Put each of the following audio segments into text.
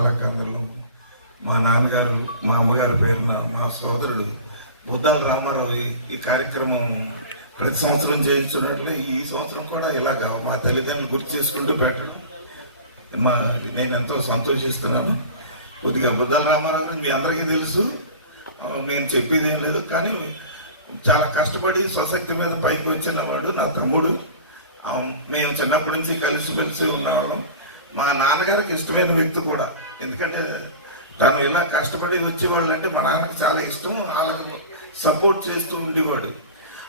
BVR మా నాన్నగారు మా అమ్మగారి పేరున మా సోదరుడు బుద్దాల రామారావు ఈ- కార్యక్రమం ప్రతి సంవత్సరం చేయించున్నట్లే ఈ సంవత్సరం కూడా ఇలాగ మా తల్లిదండ్రులు గుర్తు చేసుకుంటూ పెట్టడం. మా నేను ఎంతో సంతోషిస్తున్నాను. కొద్దిగా బుద్దాల రామారావు గురించి మీ అందరికీ తెలుసు. నేను చెప్పేది ఏం లేదు కానీ చాలా కష్టపడి స్వశక్తి మీద పైకి వచ్చిన వాడు నా తమ్ముడు. మేము చిన్నప్పటి నుంచి కలిసిమెలిసి ఉన్నవాళ్ళం. మా నాన్నగారికి ఇష్టమైన వ్యక్తి కూడా. ఎందుకంటే తను ఇలా కష్టపడి వచ్చేవాళ్ళు అంటే మా నాన్నకి చాలా ఇష్టం వాళ్ళకి సపోర్ట్ చేస్తూ ఉండేవాడు.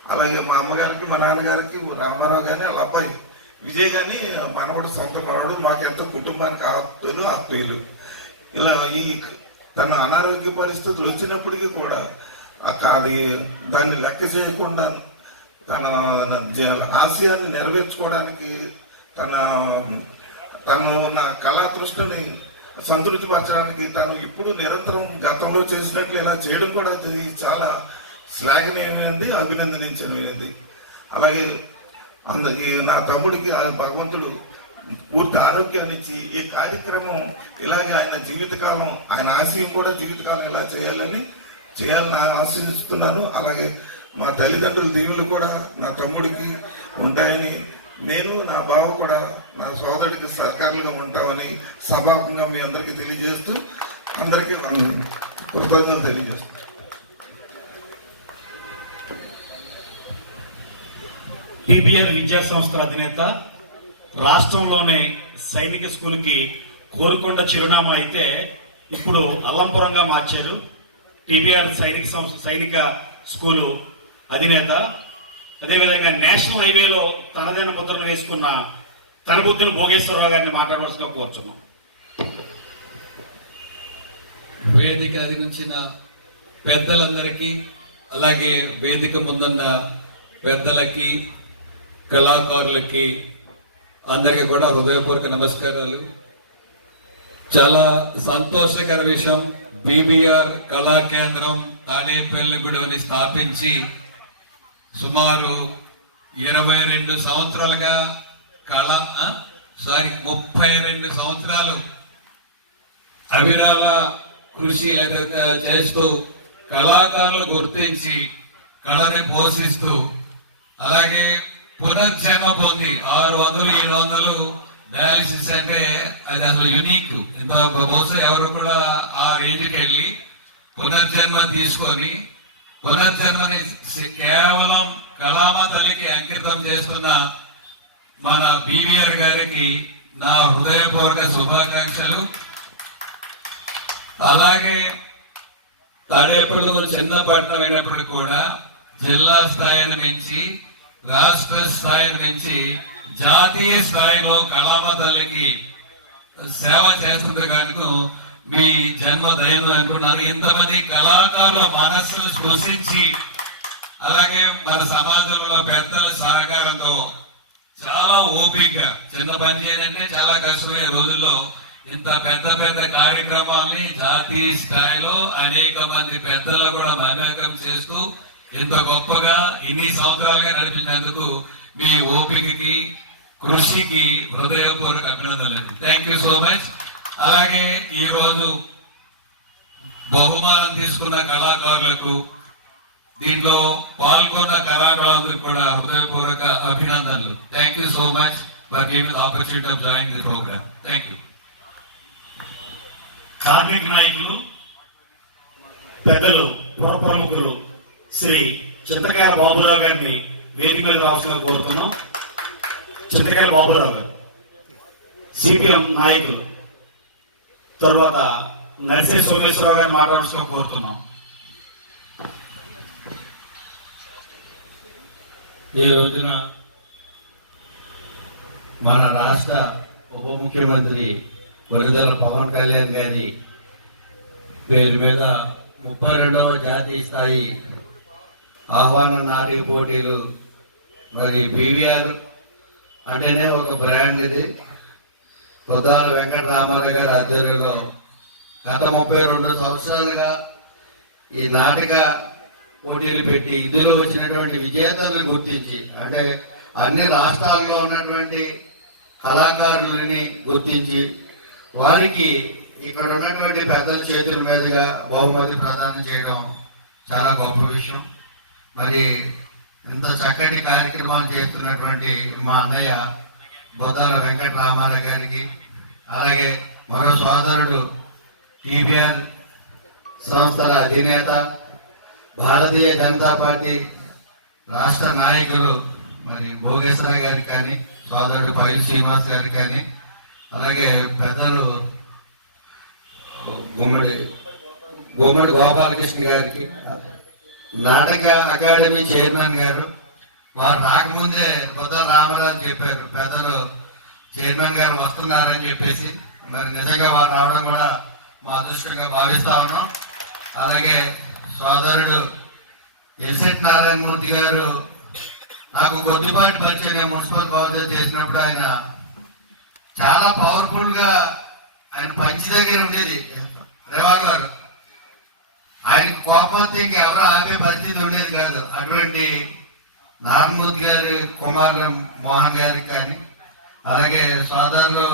అలాగే మా అమ్మగారికి మా నాన్నగారికి రామారావు కానీ వాళ్ళ అబ్బాయి విజయ్ కానీ మనవడు సొంత మనవడు మాకెంతో కుటుంబానికి ఆప్తులు ఆత్మీయులు ఇలా ఈ తన అనారోగ్య పరిస్థితులు వచ్చినప్పటికీ కూడా అది దాన్ని లెక్క చేయకుండా తన జ- ఆశయాన్ని నెరవేర్చుకోవడానికి తన తను ఉన్న కళాతృష్ణని సంతృప్తి పరచడానికి తాను ఇప్పుడు నిరంతరం గతంలో చేసినట్లు ఇలా చేయడం కూడా అది చాలా శ్లాఘనీయమైనది అభినందనించినది అలాగే అంద నా తమ్ముడికి భగవంతుడు పూర్తి ఆరోగ్యాన్ని ఇచ్చి ఈ కార్యక్రమం ఇలాగే ఆయన జీవితకాలం ఆయన ఆశయం కూడా జీవితకాలం ఇలా చేయాలని చేయాలని ఆశిస్తున్నాను. అలాగే మా తల్లిదండ్రుల దీవులు కూడా నా తమ్ముడికి ఉంటాయని నేను నా బావ కూడా నా సోదరుడికి సహకారులుగా ఉంటామని సభాముఖంగా మీ అందరికీ తెలియజేస్తూ అందరికీ కృతజ్ఞతలు తెలియజేస్తాం. టీబీఆర్ విద్యా సంస్థ అధినేత రాష్ట్రంలోనే సైనిక స్కూల్కి కోరుకొండ చిరునామా అయితే ఇప్పుడు అల్లంపురంగా మార్చారు టీబీఆర్ సైనిక సంస్థ సైనిక స్కూలు అధినేత. అదేవిధంగా నేషనల్ హైవేలో తనదైన ముద్రను వేసుకున్న తన బుద్ధిని భోగేశ్వరరావు గారిని మాట్లాడవలసిగా కోరుచున్నాం. వేదిక అధిగించిన పెద్దలందరికీ అలాగే వేదిక ముందున్న పెద్దలకి కళాకారులకి అందరికీ కూడా హృదయపూర్వక నమస్కారాలు. చాలా సంతోషకర విషయం బీబీఆర్ కళా కేంద్రం తాడేపల్లిగూడెని స్థాపించి సుమారు ఇరవై రెండు సంవత్సరాలుగా కళ సారీ ముప్పై రెండు సంవత్సరాలు అవిరాల కృషి ఏదైతే చేస్తూ కళాకారులు గుర్తించి కళని పోషిస్తూ అలాగే పునర్జన్మ పొంది ఆరు వందలు ఏడు వందలు డయాలిసిస్ అంటే అది అసలు యునిక్ ఇంత బహుశా ఎవరు కూడా ఆ రేంజ్కి వెళ్ళి పునర్జన్మ తీసుకొని పునర్జన్మని కేవలం కళామ తల్లికి అంకితం చేస్తున్న మన బీవీఆర్ గారికి నా హృదయపూర్వక శుభాకాంక్షలు. అలాగే తాడేపల్లి చిన్నపట్నం అయినప్పుడు కూడా జిల్లా స్థాయిని మించి రాష్ట్ర స్థాయిని మించి జాతీయ స్థాయిలో కళామ తల్లికి సేవ చేస్తుంది కనుక మీ జన్మ దైవం అనుకున్నాను ఇంతమంది కళాకారుల మనస్సును స్పృశించి అలాగే మన సమాజంలో పెద్దల సహకారంతో చాలా ఓపిక. చిన్న పని చేయాలంటే చాలా కష్టమయ్యే రోజుల్లో. ఇంత పెద్ద పెద్ద కార్యక్రమాల్ని జాతీయ స్థాయిలో అనేక మంది పెద్దలు కూడా మమేకం చేస్తూ ఇంత గొప్పగా ఇన్ని సంవత్సరాలుగా నడిపించినందుకు మీ ఓపికకి కృషికి హృదయపూర్వక అభినందనలు. థ్యాంక్ యూ సో మచ్ అలాగే ఈరోజు బహుమానం తీసుకున్న కళాకారులకు దీంట్లో పాల్గొన్న కళాకారులందరికీ కూడా హృదయపూర్వక అభినందనలు. Thank you so much for giving opportunity of join the program thank you కార్మిక నాయకులు పెద్దలు పుర ప్రముఖులు శ్రీ చింతకాయల బాబురావు గారిని వేదిక మీద రావాల్సిన కోరుతున్నాం. చింతకాయల బాబురావు గారు సిపిఎం నాయకులు తర్వాత నరసింహ సోమేశ్వరరావు గారిని మాట్లాడాల్సిన కోరుతున్నాం. ఈ రోజున మన రాష్ట్ర ఉప ముఖ్యమంత్రి వరిదల పవన్ కళ్యాణ్ గారి పేరు మీద ముప్పై రెండవ జాతీయ స్థాయి ఆహ్వాన నాటక పోటీలు మరి బీవీఆర్ అంటేనే ఒక బ్రాండ్ ఇది. ప్రధాన వెంకటరామారావు గారి ఆధ్వర్యంలో గత ముప్పై రెండు సంవత్సరాలుగా ఈ నాటక పోటీలు పెట్టి ఇందులో వచ్చినటువంటి విజేతలను గుర్తించి అంటే అన్ని రాష్ట్రాల్లో ఉన్నటువంటి కళాకారులని గుర్తించి వారికి ఇక్కడ ఉన్నటువంటి పెద్దల చేతుల మీదుగా బహుమతి ప్రదానం చేయడం చాలా గొప్ప విషయం. మరి ఇంత చక్కటి కార్యక్రమాలు చేస్తున్నటువంటి మా అన్నయ్య బుద్దాల వెంకట రామారావు గారికి అలాగే మరో సోదరుడు టీబీఆర్ సంస్థల అధినేత భారతీయ జనతా పార్టీ రాష్ట్ర నాయకులు మరి భోగేశ్వర గారికి కానీ సోదరుడు పైల్ శ్రీనివాస్ గారికి కానీ అలాగే పెద్దలు గుమ్మడి గుమ్మడి గోపాలకృష్ణ గారికి నాటక అకాడమీ చైర్మన్ గారు వారు రాకముందే కొత్త రామరాజు చెప్పారు పెద్దలు చైర్మన్ గారు వస్తున్నారని చెప్పేసి. మరి నిజంగా వారు రావడం కూడా మా అదృష్టంగా భావిస్తా ఉన్నాం. అలాగే సోదరుడు ఎస్ఎన్ నారాయణమూర్తి గారు నాకు కొద్దిపాటి పరిచయం నేను మున్సిపల్ కౌన్సిల్ చేసినప్పుడు ఆయన చాలా పవర్ఫుల్గా ఆయన పంచి దగ్గర ఉండేది రివాల్వర్ ఆయనకు కోపంతో వస్తే ఇంకెవరో ఆపే పరిస్థితి ఉండేది కాదు. అటువంటి నారాయణమూర్తి గారి కుమారు మోహన్ గారికి కానీ అలాగే సోదరులు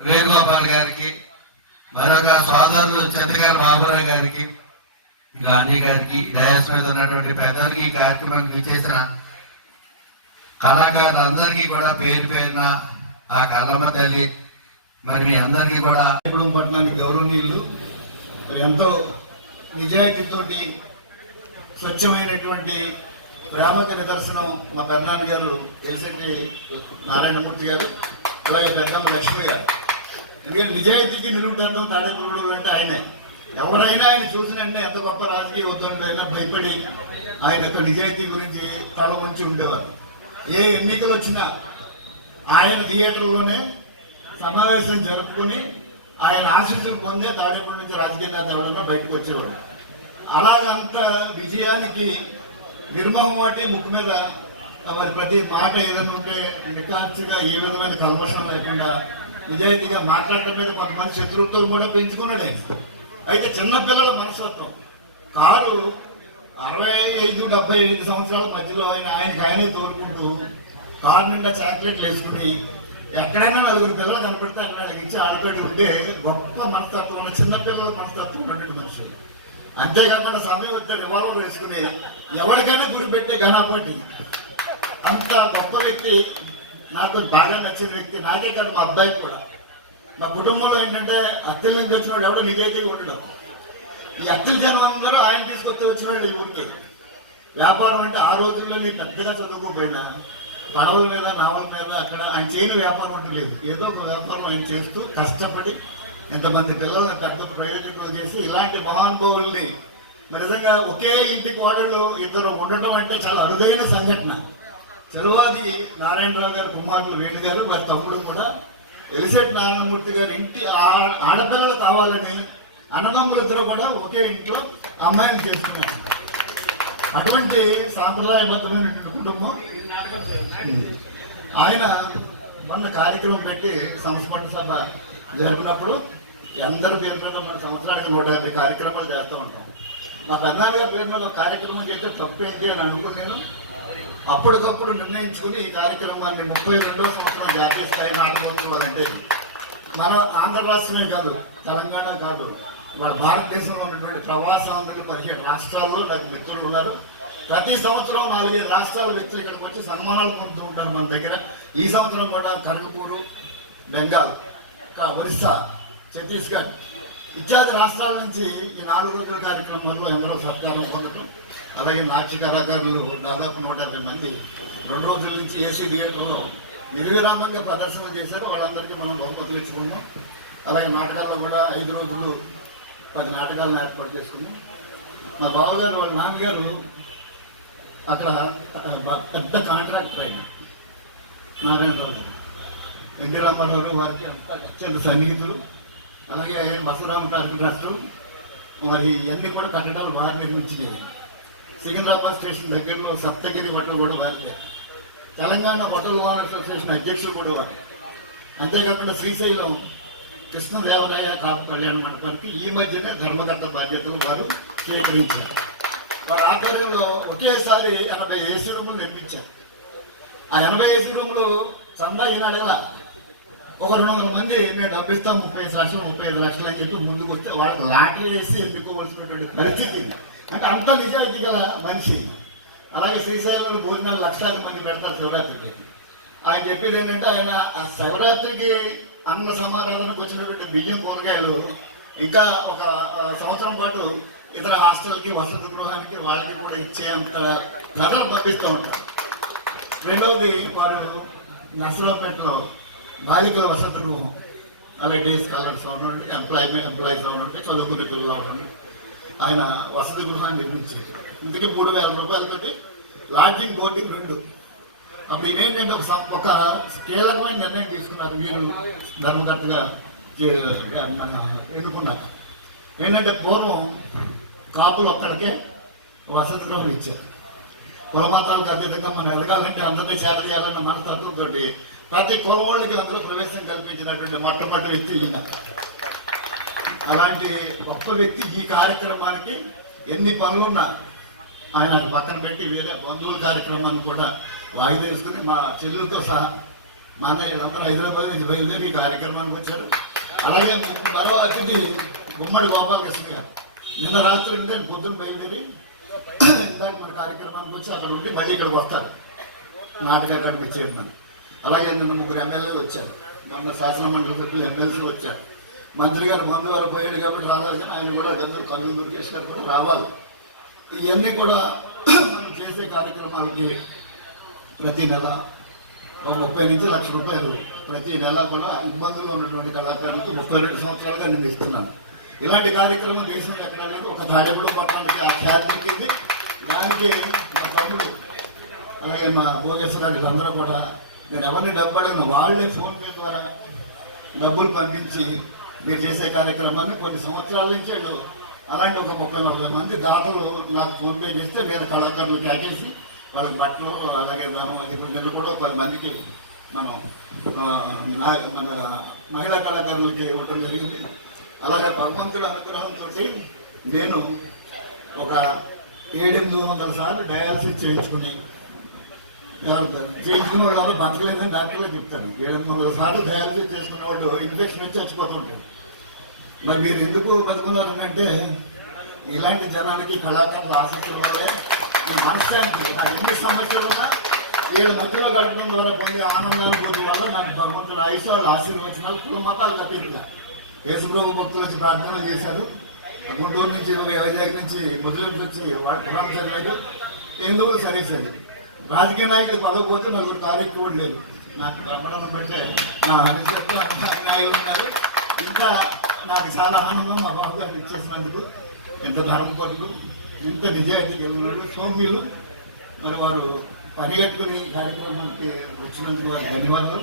వేణుగోపాల్ గారికి మరొక సోదరులు చంద్రగారు బాబురావు గారికి గాంధీ గారికి డయాస్ మీద ఉన్నటువంటి పెద్దలకి ఈ కార్యక్రమానికి విచ్చేసిన కళాకారులందరికీ కూడా పేరు పేరున ఆ కళ్ళమ్మ తల్లి మరి మీ అందరికీ కూడా ఇప్పుడు పట్టణానికి గౌరవనీయులు మరి ఎంతో నిజాయితీతోటి స్వచ్ఛమైనటువంటి ప్రేమకు నిదర్శనం మా పెద్దనాన్న గారు ఎలిశెట్టి నారాయణమూర్తి గారు అలాగే పెద్దమ్మ లక్ష్మి గారు. ఎందుకంటే నిజాయితీకి నిలువుటం తాడేపురుడు అంటే ఆయనే. ఎవరైనా ఆయన చూసినంటే ఎంత గొప్ప రాజకీయ ఉద్యమైనా భయపడి ఆయన యొక్క నిజాయితీ గురించి తల వంచి ఉండేవారు. ఏ ఎన్నికలు వచ్చినా ఆయన థియేటర్లోనే సమావేశం జరుపుకుని ఆయన ఆశీస్సులు పొందే దాడేపల్లి నుంచి రాజకీయ నేత ఎవరైనా బయటకు వచ్చేవాడు అలాగంత విజయానికి నిర్మహమాటి ముక్కు మీద మరి ప్రతి మాట ఏదైనా ఉంటే నిఖార్చిగా ఏ విధమైన కల్మషం లేకుండా నిజాయితీగా మాట్లాడటం మీద కొంతమంది శత్రుత్వం కూడా పెంచుకున్నాడే అయితే చిన్నపిల్లల మనస్తత్వం. కారు అరవై ఐదు డెబ్బై ఐదు సంవత్సరాల మధ్యలో ఆయన ఆయనకి ఆయనే తోలుకుంటూ కారు నిండా చాక్లెట్లు వేసుకుని ఎక్కడైనా నలుగురు పిల్లలు కనపడితే అక్కడ ఇచ్చి ఆడిపెట్టి ఉంటే గొప్ప మనస్తత్వం ఉన్న చిన్నపిల్లల మనస్తత్వం ఉన్నటువంటి మనుషులు. అంతేకాకుండా సమయం వచ్చే రివాల్వర్ వేసుకుని ఎవరికైనా గురి పెట్టే ఘనాపటి. అంత గొప్ప వ్యక్తి. నాకు బాగా నచ్చిన వ్యక్తి. నాకే కాదు మా అబ్బాయికి కూడా. మా కుటుంబంలో ఏంటంటే అత్తల నుంచి వచ్చినోడు ఎవడో నిజాయితీగా ఉండడం. ఈ అత్తల జనం అందరూ ఆయన తీసుకొస్తే వచ్చిన వాళ్ళు ఊరికి. వ్యాపారం అంటే ఆ రోజుల్లో నీ పెద్దగా చదువుకోపోయినా పడవల మీద నావల మీద అక్కడ ఆయన చేయని వ్యాపారం అంటూ లేదు. ఏదో ఒక వ్యాపారం ఆయన చేస్తూ కష్టపడి ఎంతమంది పిల్లల్ని పెద్ద ప్రయోజకులు చేసి ఇలాంటి మహానుభావుల్ని మరి నిజంగా ఒకే ఇంటికి వాళ్ళు ఇద్దరు ఉండటం అంటే చాలా అరుదైన సంఘటన. చెలవాది నారాయణరావు గారు కుమారులు వేణు గారు వారి తమ్ముడు కూడా ఎలిసెట్ నారాయణమూర్తి గారి ఇంటి ఆడపిల్లలు కావాలని అన్నదమ్ములిద్దరూ కూడా ఒకే ఇంట్లో అమ్మాయిని చేసుకున్నారు. అటువంటి సాంప్రదాయబద్ధమైనటువంటి కుటుంబం ఆయన మొన్న కార్యక్రమం పెట్టి సంస్మరణ సభ జరిపినప్పుడు అందరి పేరు మీద మన సంవత్సరానికి నూట యాభై కార్యక్రమాలు చేస్తూ ఉంటాం. మా పెద్దనాన్న గారి పేరు మీద ఒక కార్యక్రమం చేస్తే తప్పు ఏంటి అని అనుకుని నేను అప్పటికప్పుడు నిర్ణయించుకుని ఈ కార్యక్రమాన్ని ముప్పై రెండో సంవత్సరం జాతీయ స్థాయి నాటకోత్సవాలు అంటే మన ఆంధ్ర రాష్ట్రమే కాదు తెలంగాణ కాదు మన భారతదేశంలో ఉన్నటువంటి ప్రవాసాంధ్రులు పదిహేడు రాష్ట్రాల్లో నాకు మిత్రులు ఉన్నారు. ప్రతి సంవత్సరం నాలుగైదు రాష్ట్రాల వ్యక్తులు ఇక్కడికి వచ్చి సన్మానాలు పొందుతూ ఉంటారు మన దగ్గర. ఈ సంవత్సరం కూడా కరగపూరు బెంగాల్ ఒరిస్సా ఛత్తీస్గఢ్ ఇత్యాది రాష్ట్రాల నుంచి ఈ నాలుగు రోజుల కార్యక్రమాల్లో ఎందరో సత్కారం పొందడం అలాగే నాట్య కళాకారులు దాదాపు నూట యాభై మంది. రెండు రోజుల నుంచి ఏసీ థియేటర్లో నిర్విరామంగా ప్రదర్శనలు చేశారు. వాళ్ళందరికీ మనం బహుమతులు ఇచ్చుకున్నాం. అలాగే నాటకాల్లో కూడా ఐదు రోజులు పది నాటకాలను ఏర్పాటు చేసుకున్నాం. మా బావగారు వాళ్ళ నాన్నగారు అక్కడ పెద్ద కాంట్రాక్టర్ అయిన నారాయణరావు గారు. ఎన్టీ రామారావు గారు వారికి అంత అత్యంత సన్నిహితులు. అలాగే బసవరామ తారక ట్రస్ట్ మరి ఇవన్నీ కూడా కట్టడాలు బాగా నిర్మించినాయి సికింద్రాబాద్ స్టేషన్ దగ్గరలో సప్తగిరి హోటల్ కూడా వారిదే. తెలంగాణ హోటల్ ఓనర్స్ అసోసియేషన్ అధ్యక్షులు కూడా వారు. అంతేకాకుండా శ్రీశైలం కృష్ణదేవరాయ కాపు కళ్యాణ మండపానికి ఈ మధ్యనే ధర్మకర్త బాధ్యతలు వారు స్వీకరించారు. వారి ఆధ్వర్యంలో ఒకేసారి ఎనభై ఏసీ రూములు నిర్మించారు. ఆ ఎనభై ఏసీ రూములు చందా ఈయన అడగల ఒక రెండు వందల మంది నేను డబ్బు ముప్పై ఐదు లక్షలు ముప్పై ఐదు లక్షలు అని చెప్పి ముందుకు వస్తే వాళ్ళకి లాటరీ వేసి ఎన్నుకోవలసినటువంటి పరిస్థితి అంటే అంత నిజాయితీ గల మనిషి. అలాగే శ్రీశైలంలో భోజనాలు లక్షలాది మంది పెడతారు శివరాత్రికి. ఆయన చెప్పేది ఏంటంటే ఆయన ఆ శివరాత్రికి అన్న సమారాధనకు వచ్చినటువంటి బియ్యం కూరగాయలు ఇంకా ఒక సంవత్సరం పాటు ఇతర హాస్టల్కి వసతి గృహానికి వాళ్ళకి కూడా ఇచ్చేంత ప్రజలు పంపిస్తూ ఉంటారు. రెండవది వారు నర్సరావుపేటలో బాలికల వసతి గృహం. అలాగే డే స్కాలర్స్ అవునండి ఎంప్లాయ్మెంట్ ఎంప్లాయీస్ అవునండి చదువుకునే పిల్లలు అవునండి. ఆయన వసతి గృహాన్ని నిర్మించింది ఇందుకే మూడు వేల రూపాయలతోటి లాడ్జింగ్ బోర్డింగ్ రెండు. అప్పుడు ఏంటంటే ఒక ఒక కీలకమైన నిర్ణయం తీసుకున్నారు మీరు ధర్మకర్తగా చే- ఎన్నుకున్నారు. ఏంటంటే పూర్వం కాపులు ఒక్కడికే వసతి గృహం ఇచ్చారు. కులమాతాలకు అతీతంగా మనం ఎదగాలంటే అందరినీ సేవ చేయాలన్న మనస్తత్వంతో ప్రతి కులవాళ్ళకి అందరూ ప్రవేశం కల్పించినటువంటి మొట్టమొదటి వ్యక్తి అలాంటి గొప్ప వ్యక్తి ఈ కార్యక్రమానికి ఎన్ని పనులున్నా ఆయన అది పక్కన పెట్టి వేరే బంధువుల కార్యక్రమాన్ని కూడా వాయిదా వేసుకుని మా చెల్లెలతో సహా మా అన్నయ్య వీళ్ళందరూ హైదరాబాద్ నుంచి బయలుదేరి ఈ కార్యక్రమానికి వచ్చారు. అలాగే మరో అతిథి గుమ్మడి గోపాలకృష్ణ గారు. నిన్న రాత్రి నుండి పొద్దున్న బయలుదేరి ఇందాక మన కార్యక్రమానికి వచ్చి అక్కడ ఉండి మళ్ళీ ఇక్కడికి వస్తారు. నాటక అకాడమీ చైర్మన్. అలాగే నిన్న ముగ్గురు ఎమ్మెల్యేలు వచ్చారు. మొన్న శాసన మండలి సభ్యులు ఎమ్మెల్సీ వచ్చారు. మంత్రి గారు బంధు గారు పోయాడు కాబట్టి రాలేదు కానీ ఆయన కూడా గందులు కందులు దుర్గేష్ గారు కూడా రావాలి. ఇవన్నీ కూడా మనం చేసే కార్యక్రమాలకి ప్రతి నెల ఒక ముప్పై నుంచి లక్ష రూపాయలు ప్రతి నెల కూడా ఇబ్బందులు ఉన్నటువంటి కళాకారులకు ముప్పై రెండు సంవత్సరాలుగా నేను ఇస్తున్నాను. ఇలాంటి కార్యక్రమం దేశంలో ఎక్కడా లేదు. ఒక తాడేగూడెం పట్టణానికి ఆ ఖ్యాతి దొరికింది. దానికి మా తమ్ముడు అలాగే మా భోగేశ్వర అందరూ కూడా నేను ఎవరిని డబ్బు అడిగిన వాళ్ళే ఫోన్పే ద్వారా డబ్బులు పంపించి మీరు చేసే కార్యక్రమాన్ని కొన్ని సంవత్సరాల నుంచి అలాంటి ఒక ముప్పై నలభై మంది దాతలు నాకు ఫోన్పే చేస్తే నేను కళాకారులు కేకేసి వాళ్ళకి బట్టలు అలాగే దానం ఐదు నెలలు కూడా పది మందికి మనం మన మహిళా కళాకారులకి ఇవ్వడం జరిగింది. అలాగే భగవంతుడి అనుగ్రహంతో నేను ఒక ఏడెనిమిది వందల సార్లు డయాలసిస్ చేయించుకుని ఎవరు చేయించుకున్న వాళ్ళు ఎవరు బతకలేదని డాక్టర్లే చెప్తాను ఏడెనిమిది వందల సార్లు డయాలసిస్ చేసుకున్న వాళ్ళు ఇన్ఫెక్షన్ వచ్చి చచ్చిపోతుంటారు. మరి మీరు ఎందుకు బతుకున్నారు అంటే ఇలాంటి జనానికి కళాకారుల ఆసక్తుల వల్లే ఈ మనశ్శాంతి నాకు ఎన్ని సమస్యలు ఉన్నా వీళ్ళ మధ్యలో గడపడం ద్వారా పొందే ఆనందానుభూతి వల్ల నాకు భగవంతుడు ఆయుష్ వాళ్ళు ఆశీర్వచనాలు కుల మతాలు అతీతంగా యేసుప్రభు భక్తులు వచ్చి ప్రార్థన చేశారు. గుంటూరు నుంచి ఒక వైజాగ్ నుంచి ముస్లింస్ వచ్చి వాడు కులం చదివారు ఎందుకు సరే సరే. రాజకీయ నాయకులు పదకపోతే నలుగురు తారీఖు కూడా లేదు నాకు బ్రహ్మణం పెట్టే నా అనుసరితో అన్యాయులు ఉన్నారు. ఇంకా నాకు చాలా ఆనందం మా బాబు గారు ఇచ్చేసినందుకు ఎంత ధర్మపరులు ఎంత నిజాయితీ కలిగిన సౌమ్యులు. మరి వారు పరిగెట్టుకుని కార్యక్రమానికి వచ్చినందుకు వారికి ధన్యవాదాలు.